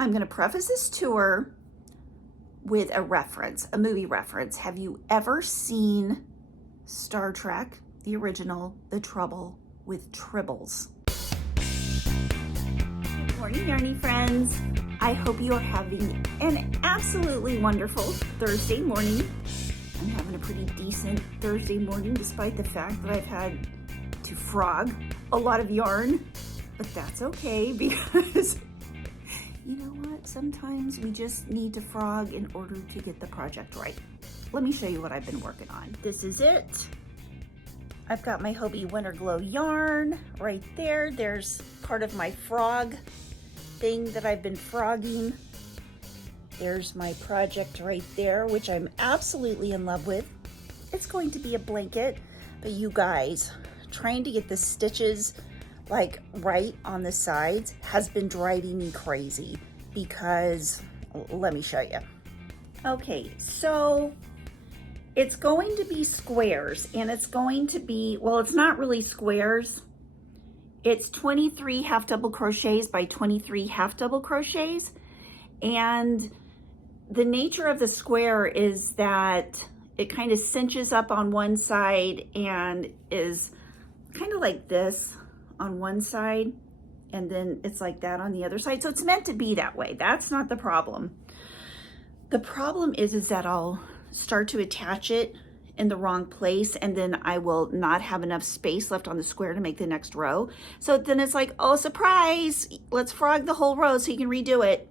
I'm going to preface this tour with a reference, a movie reference. Have you ever seen Star Trek, the original, The Trouble with Tribbles? Good morning, Yarnie friends. I hope you are having an absolutely wonderful Thursday morning. I'm having a pretty decent Thursday morning despite the fact that I've had to frog a lot of yarn, but that's okay because you know what? Sometimes we just need to frog in order to get the project right. Let me show you what I've been working on. This is it. I've got my Hobie Winter Glow yarn right there. There's part of my frog thing that I've been frogging. There's my project right there, which I'm absolutely in love with. It's going to be a blanket, but you guys, trying to get the stitches like right on the sides has been driving me crazy because, let me show you. Okay, so it's going to be squares and it's going to be, well, it's not really squares. It's 23 half double crochets by 23 half double crochets. And the nature of the square is that it kind of cinches up on one side and is kind of like this on one side, and then it's like that on the other side. So it's meant to be that way. That's not the problem. The problem is that I'll start to attach it in the wrong place, and then I will not have enough space left on the square to make the next row. So then it's like, oh, surprise, let's frog the whole row so you can redo it.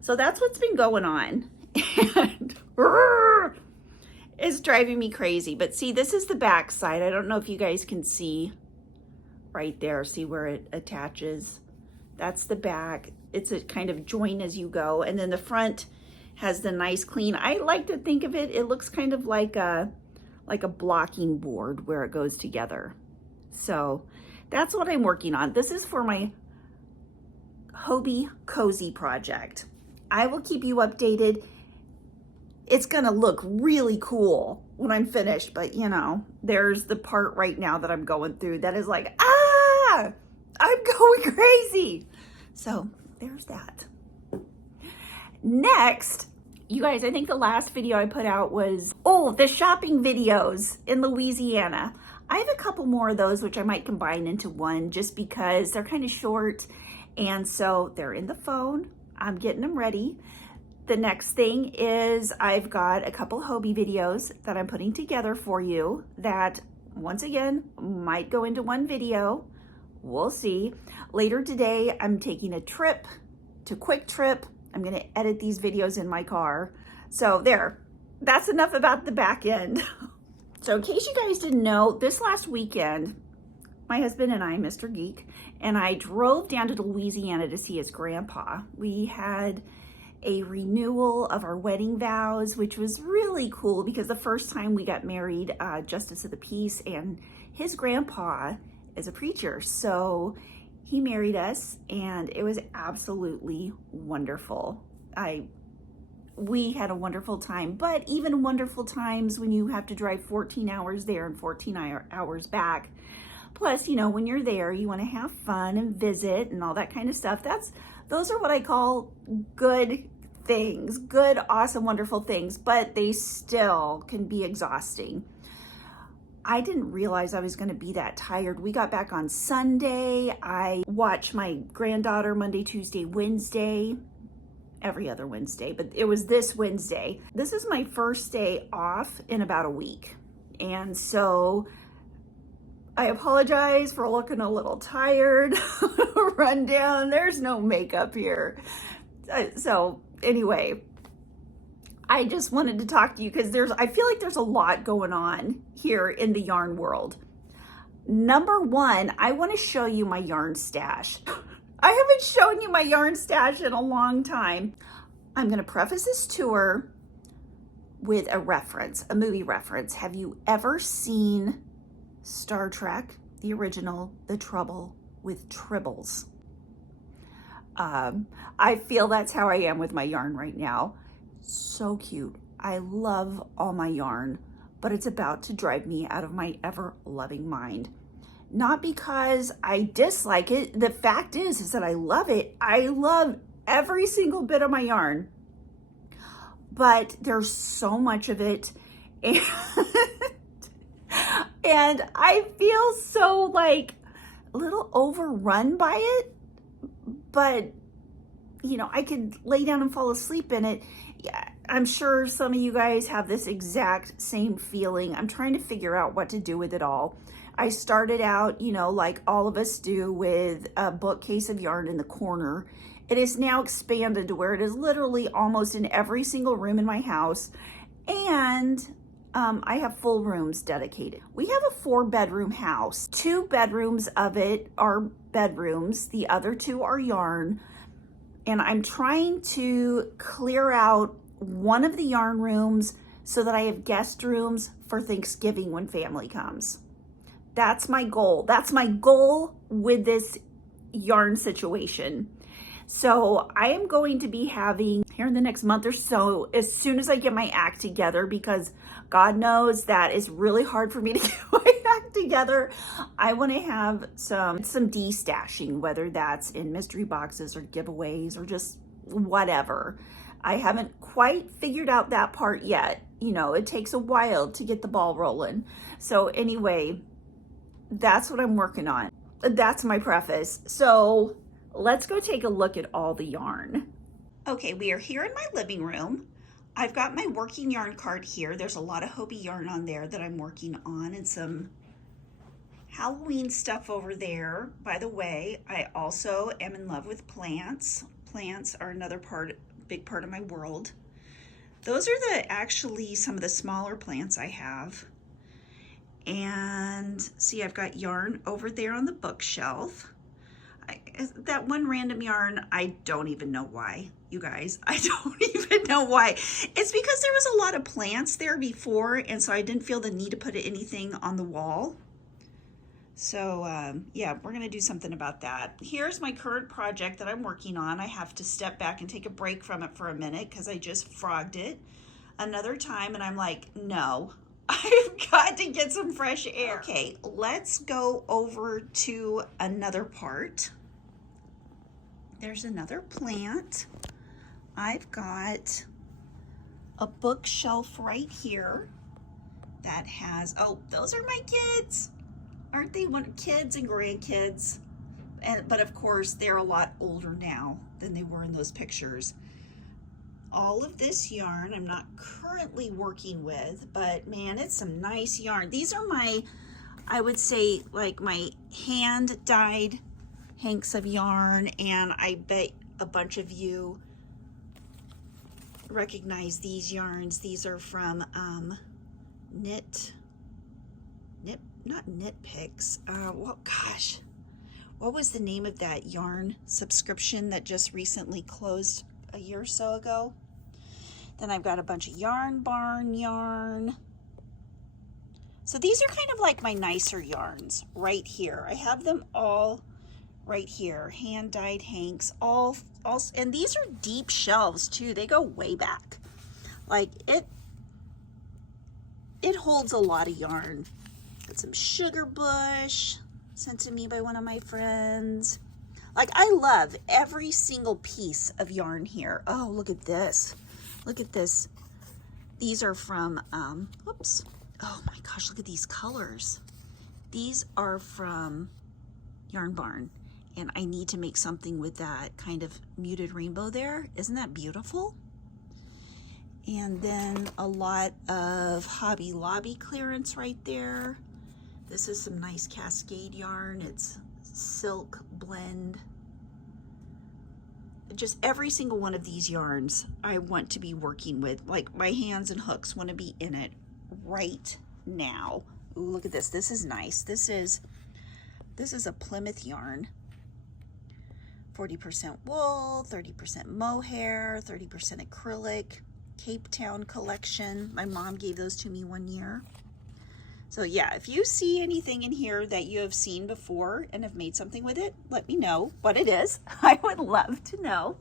So that's what's been going on. And it's driving me crazy. But see, this is the back side. I don't know if you guys can see right there. See where it attaches? That's the back. It's a kind of join as you go. And then the front has the nice clean. I like to think of it, it looks kind of like a blocking board where it goes together. So that's what I'm working on. This is for my Hobie Cozy project. I will keep you updated. It's gonna look really cool when I'm finished, but you know, there's the part right now that I'm going through that is like, I'm going crazy. So there's that. Next, you guys, I think the last video I put out was, the shopping videos in Louisiana. I have a couple more of those, which I might combine into one just because they're kind of short. And so they're in the phone. I'm getting them ready. The next thing is I've got a couple Hobie videos that I'm putting together for you that, once again, might go into one video. We'll see. Later today, I'm taking a trip to Quick Trip. I'm going to edit these videos in my car. So there, that's enough about the back end. So in case you guys didn't know, this last weekend, my husband and I, Mr. Geek, and I drove down to Louisiana to see his grandpa. We had a renewal of our wedding vows, which was really cool because the first time we got married, Justice of the Peace, and his grandpa is a preacher. So he married us and it was absolutely wonderful. We had a wonderful time, but even wonderful times when you have to drive 14 hours there and 14 hours back. Plus, you know, when you're there, you want to have fun and visit and all that kind of stuff. Those are what I call good things, good, awesome, wonderful things, but they still can be exhausting. I didn't realize I was going to be that tired. We got back on Sunday. I watched my granddaughter Monday, Tuesday, Wednesday, every other Wednesday, but it was this Wednesday. This is my first day off in about a week. And so I apologize for looking a little tired, run down. There's no makeup here. So anyway, I just wanted to talk to you because I feel like there's a lot going on here in the yarn world. Number one, I want to show you my yarn stash. I haven't shown you my yarn stash in a long time. I'm going to preface this tour with a reference, a movie reference. Have you ever seen Star Trek, the original, The Trouble with Tribbles? I feel that's how I am with my yarn right now. So cute. I love all my yarn, but it's about to drive me out of my ever-loving mind. Not because I dislike it. The fact is that I love it. I love every single bit of my yarn, but there's so much of it. And, and I feel so like a little overrun by it, but you know, I could lay down and fall asleep in it. Yeah, I'm sure some of you guys have this exact same feeling. I'm trying to figure out what to do with it all. I started out, you know, like all of us do, with a bookcase of yarn in the corner. It is now expanded to where it is literally almost in every single room in my house. And I have full rooms dedicated. We have a 4-bedroom house. 2 bedrooms of it are bedrooms. The other 2 are yarn. And I'm trying to clear out one of the yarn rooms so that I have guest rooms for Thanksgiving when family comes. That's my goal. That's my goal with this yarn situation. So I am going to be having, here in the next month or so, as soon as I get my act together, because God knows that it's really hard for me to get my act together, I want to have some de-stashing, whether that's in mystery boxes or giveaways or just whatever. I haven't quite figured out that part yet. You know, it takes a while to get the ball rolling. So anyway, that's what I'm working on. That's my preface. So let's go take a look at all the yarn. Okay, we are here in my living room. I've got my working yarn cart here. There's a lot of Hobie yarn on there that I'm working on, and some Halloween stuff over there. By the way, I also am in love with plants. Plants are another big part of my world. Those are actually some of the smaller plants I have. And see, I've got yarn over there on the bookshelf. That one random yarn, I don't even know why, you guys. I don't even know why. It's because there was a lot of plants there before, and so I didn't feel the need to put anything on the wall. So yeah, we're gonna do something about that. Here's my current project that I'm working on. I have to step back and take a break from it for a minute because I just frogged it another time, and I'm like, no, I've got to get some fresh air. Okay, let's go over to another part. There's another plant. I've got a bookshelf right here that has, oh, those are my kids. Aren't they kids and grandkids? But of course, they're a lot older now than they were in those pictures. All of this yarn I'm not currently working with, but man, it's some nice yarn. These are my, I would say, like my hand-dyed hanks of yarn, and I bet a bunch of you recognize these yarns. These are from not Knit Picks. Well, gosh, what was the name of that yarn subscription that just recently closed a year or so ago? Then I've got a bunch of Yarn Barn yarn. So these are kind of like my nicer yarns right here. I have them all right here, hand-dyed hanks, all, and these are deep shelves too. They go way back. Like it holds a lot of yarn. Got some Sugar Bush sent to me by one of my friends. Like, I love every single piece of yarn here. Oh, look at this. Look at this. These are from, whoops. Oh my gosh, look at these colors. These are from Yarn Barn, and I need to make something with that kind of muted rainbow there. Isn't that beautiful? And then a lot of Hobby Lobby clearance right there. This is some nice Cascade yarn. It's silk blend. Just every single one of these yarns I want to be working with. Like, my hands and hooks want to be in it right now. Ooh, look at this. This is nice. This is a Plymouth yarn. 40% wool, 30% mohair, 30% acrylic, Cape Town collection. My mom gave those to me one year. So yeah, if you see anything in here that you have seen before and have made something with it, let me know what it is. I would love to know.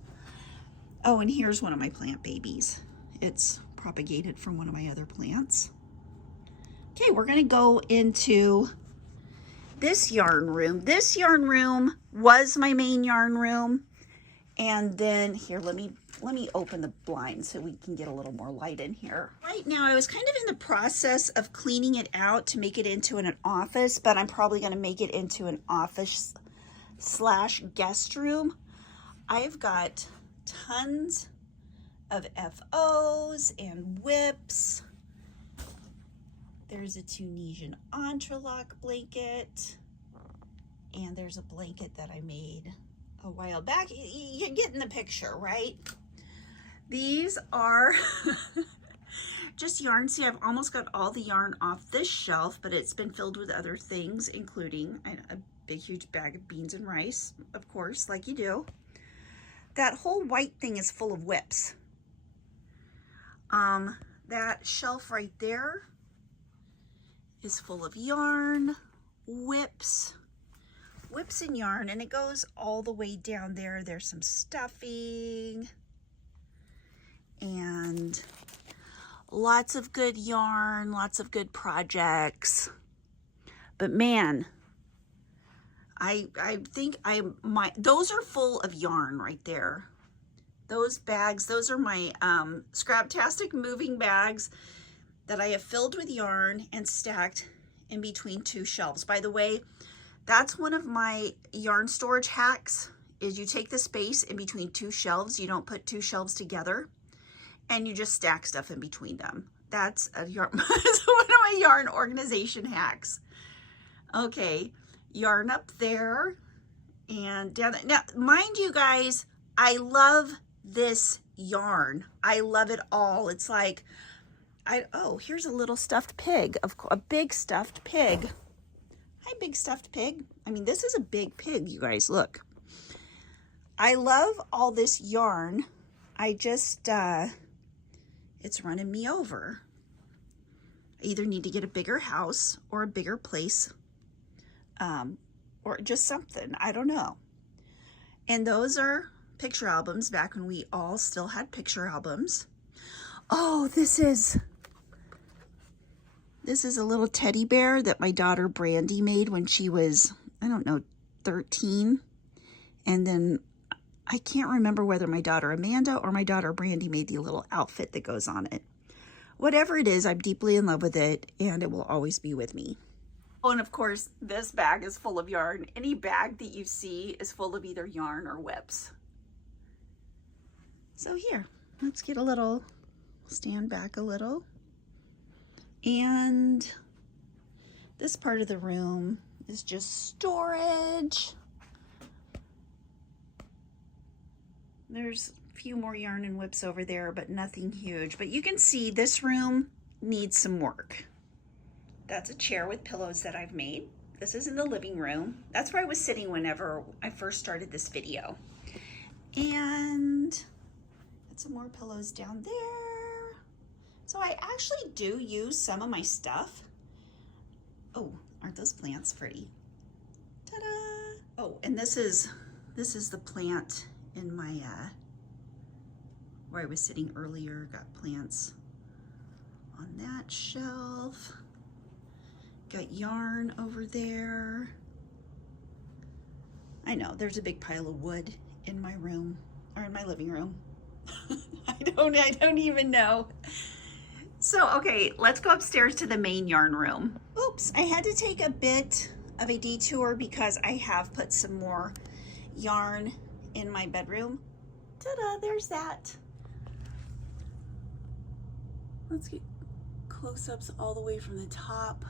Oh, and here's one of my plant babies. It's propagated from one of my other plants. Okay, we're gonna go into this yarn room. This yarn room was my main yarn room, And then here, let me open the blind so we can get a little more light in here. Right now, I was kind of in the process of cleaning it out to make it into an office, but I'm probably going to make it into an office slash guest room. I've got tons of FOs and whips. There's a Tunisian entrelac blanket, and there's a blanket that I made a while back. You're getting the picture, right? These are just yarn. See, I've almost got all the yarn off this shelf, but it's been filled with other things, including a big, huge bag of beans and rice, of course, like you do. That whole white thing is full of whips. That shelf right there is full of yarn, whips and yarn, and it goes all the way down there. There's some stuffing and lots of good yarn, lots of good projects. But man, I think those are full of yarn right there. Those bags, those are my Scraptastic moving bags that I have filled with yarn and stacked in between two shelves. By the way, that's one of my yarn storage hacks, is you take the space in between two shelves. You don't put two shelves together, and you just stack stuff in between them. That's a yarn, that's one of my yarn organization hacks. Okay, yarn up there and down there. Now, mind you guys, I love this yarn. I love it all. It's like, oh, here's a little stuffed pig, a big stuffed pig. Hi, big stuffed pig. I mean, this is a big pig, you guys, look. I love all this yarn. I just, it's running me over. I either need to get a bigger house or a bigger place, or just something, I don't know. And those are picture albums back when we all still had picture albums. Oh, this is a little teddy bear that my daughter Brandy made when she was, I don't know, 13. And then I can't remember whether my daughter Amanda or my daughter Brandy made the little outfit that goes on it. Whatever it is, I'm deeply in love with it, and it will always be with me. Oh, and of course, this bag is full of yarn. Any bag that you see is full of either yarn or whips. So here, let's get a little, stand back a little. And this part of the room is just storage. There's a few more yarn and whips over there, but nothing huge. But you can see this room needs some work. That's a chair with pillows that I've made. This is in the living room. That's where I was sitting whenever I first started this video. And some more pillows down there. So I actually do use some of my stuff. Oh, aren't those plants pretty? Ta-da! Oh, and this is the plant in my where I was sitting earlier. Got plants on that shelf. Got yarn over there. I know there's a big pile of wood in my room, or in my living room. I don't even know. So, okay, let's go upstairs to the main yarn room. Oops, I had to take a bit of a detour because I have put some more yarn in my bedroom. Ta-da, there's that. Let's get close-ups all the way from the top.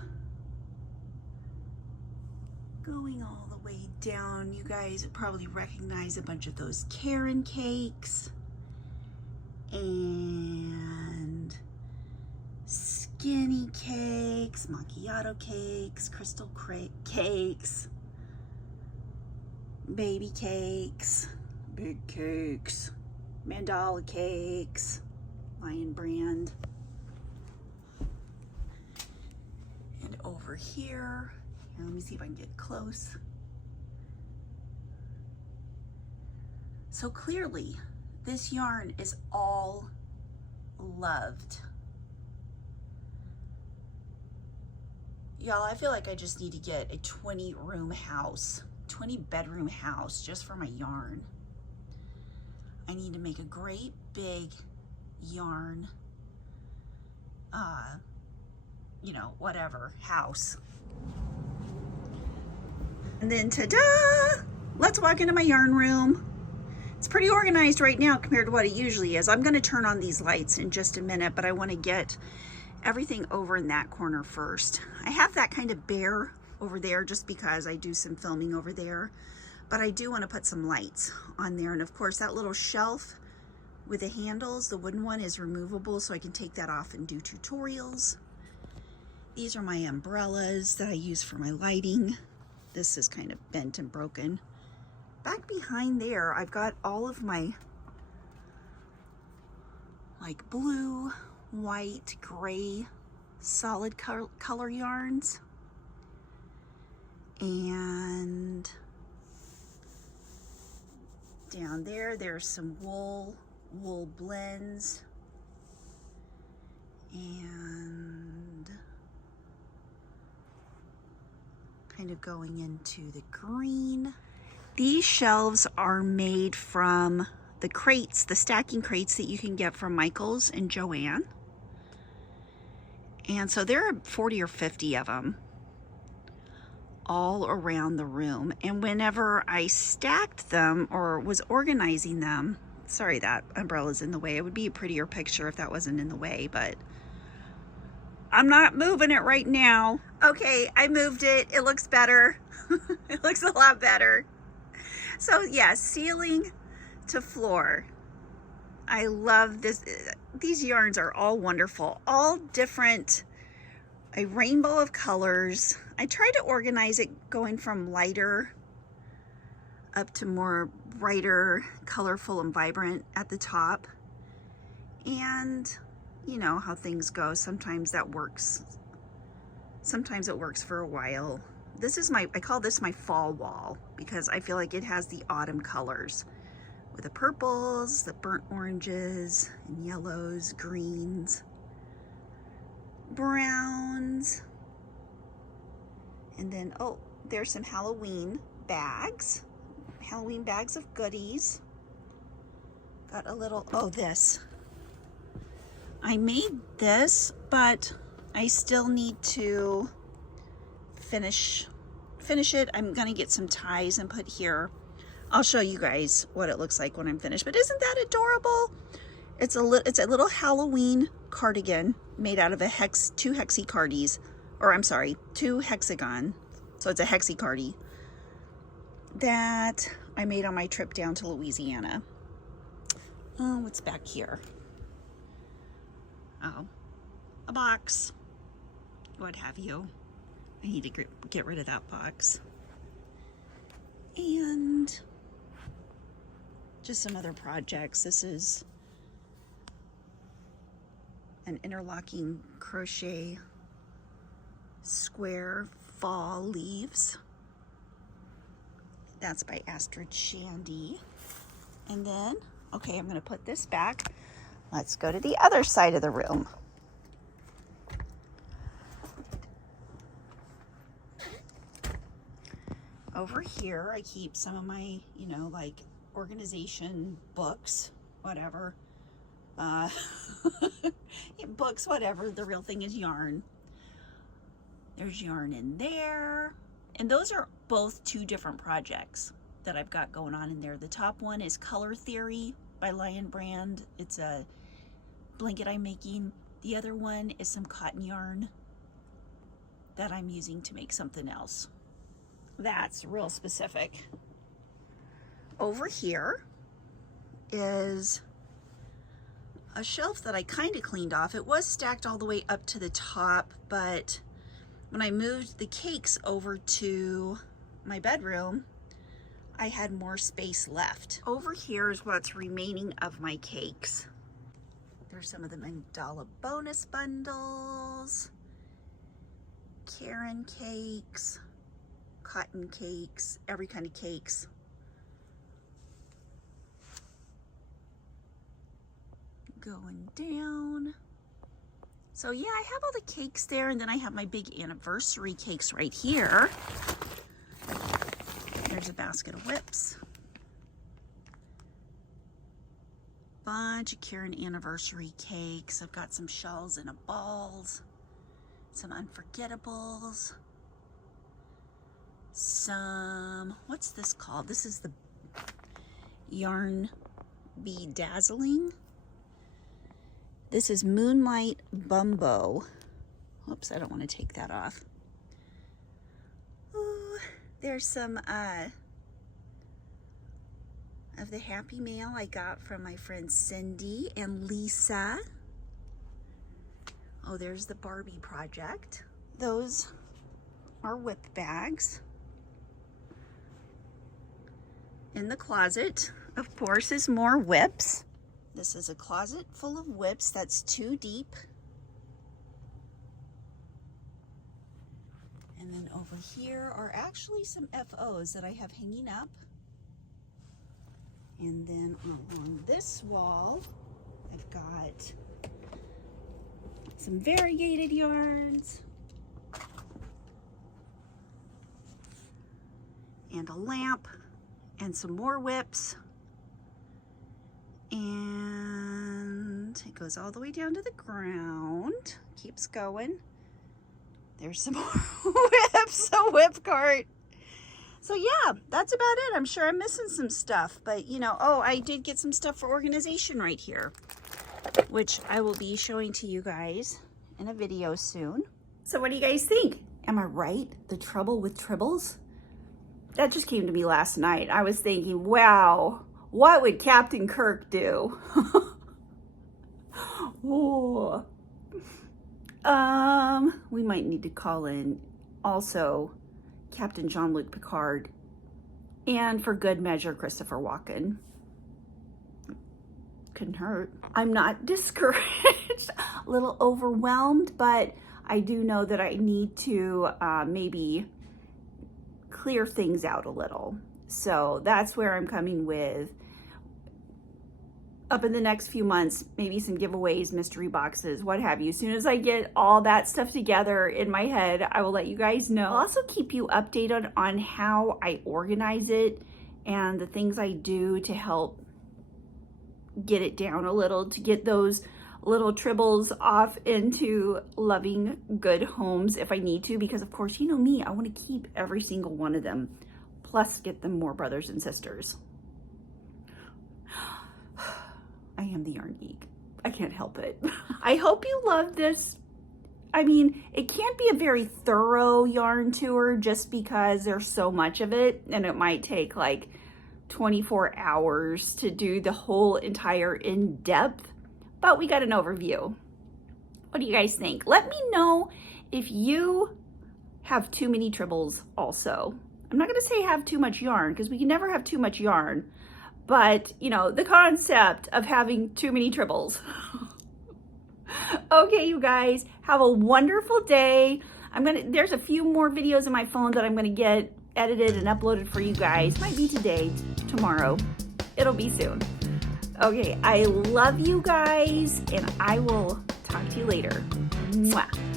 Going all the way down, you guys probably recognize a bunch of those Karen cakes and skinny cakes, macchiato cakes, crystal cakes, baby cakes, big cakes, mandala cakes, Lion Brand. And over here, let me see if I can get close. So clearly, this yarn is all loved. Y'all, I feel like I just need to get a 20-room house, 20-bedroom house just for my yarn. I need to make a great big yarn, you know, whatever, house. And then ta-da! Let's walk into my yarn room. It's pretty organized right now compared to what it usually is. I'm gonna turn on these lights in just a minute, but I wanna get everything over in that corner first. I have that kind of bare over there just because I do some filming over there, but I do wanna put some lights on there. And of course that little shelf with the handles, the wooden one, is removable, so I can take that off and do tutorials. These are my umbrellas that I use for my lighting. This is kind of bent and broken. Back behind there, I've got all of my like blue, white, gray, solid color yarns. And down there, there's some wool blends. And kind of going into the green. These shelves are made from the crates, the stacking crates that you can get from Michael's and Joann. And so there are 40 or 50 of them all around the room. And whenever I stacked them or was organizing them, sorry that umbrella's in the way. It would be a prettier picture if that wasn't in the way, but I'm not moving it right now. Okay, I moved it. It looks better. It looks a lot better. So yeah, ceiling to floor. I love this. These yarns are all wonderful, all different, a rainbow of colors. I try to organize it going from lighter up to more brighter, colorful and vibrant at the top. And you know how things go. Sometimes that works. Sometimes it works for a while. This is I call this my fall wall because I feel like it has the autumn colors with the purples, the burnt oranges, and yellows, greens, browns. And then, oh, there's some Halloween bags of goodies. Got a little, oh, this. I made this, but I still need to finish it. I'm gonna get some ties and put here. I'll show you guys what it looks like when I'm finished. But isn't that adorable? It's a little Halloween cardigan made out of two hexacardies, or I'm sorry, 2 hexagon. So it's a hexicardy that I made on my trip down to Louisiana. Oh, what's back here? Oh, a box, what have you. I need to get rid of that box. And just some other projects. This is an interlocking crochet square fall leaves. That's by Astrid Shandy. And then, okay, I'm gonna put this back. Let's go to the other side of the room. Over here, I keep some of my, you know, like organization books, whatever. Books, whatever. The real thing is yarn. There's yarn in there. And those are both 2 different projects that I've got going on in there. The top one is Color Theory by Lion Brand. It's a blanket I'm making. The other one is some cotton yarn that I'm using to make something else. That's real specific. Over here is a shelf that I kind of cleaned off. It was stacked all the way up to the top, but when I moved the cakes over to my bedroom, I had more space left. Over here is what's remaining of my cakes. There's some of the mandala bonus bundles, Karen cakes, cotton cakes, every kind of cakes. Going down. So yeah, I have all the cakes there, and then I have my big anniversary cakes right here. There's a basket of whips. bunch of Karen anniversary cakes. I've got some shells and balls, some unforgettables, some, what's this called? This is the Yarn Bee Dazzling. This is Moonlight Bumbo. Oops, I don't want to take that off. Ooh, there's some of the Happy Mail I got from my friends Cindy and Lisa. Oh, there's the Barbie project. Those are whip bags. In the closet, of course, is more whips. This is a closet full of whips that's 2 deep. And then over here are actually some FOs that I have hanging up. And then along this wall, I've got some variegated yarns and a lamp and some more whips. And it goes all the way down to the ground, keeps going. There's some more whips, a whip cart. So yeah, that's about it. I'm sure I'm missing some stuff, but you know, oh, I did get some stuff for organization right here, which I will be showing to you guys in a video soon. So what do you guys think? Am I right? The trouble with Tribbles? That just came to me last night. I was thinking, wow, what would Captain Kirk do? Whoa. We might need to call in also Captain Jean-Luc Picard, and for good measure, Christopher Walken. Couldn't hurt. I'm not discouraged, a little overwhelmed, but I do know that I need to maybe clear things out a little. So that's where I'm coming with, up in the next few months, maybe some giveaways, mystery boxes, what have you. As soon as I get all that stuff together in my head, I will let you guys know. I'll also keep you updated on how I organize it and the things I do to help get it down a little, to get those little Tribbles off into loving good homes if I need to, because of course, you know me, I want to keep every single one of them, plus get them more brothers and sisters. I am the yarn geek. I can't help it. I hope you love this. I mean, it can't be a very thorough yarn tour just because there's so much of it, and it might take like 24 hours to do the whole entire in-depth, but we got an overview. What do you guys think? Let me know if you have too many Tribbles also. I'm not gonna say have too much yarn, because we can never have too much yarn, but you know, the concept of having too many Tribbles. Okay, you guys, have a wonderful day. There's a few more videos on my phone that I'm gonna get edited and uploaded for you guys. Might be today, tomorrow. It'll be soon. Okay, I love you guys, and I will talk to you later. Mwah.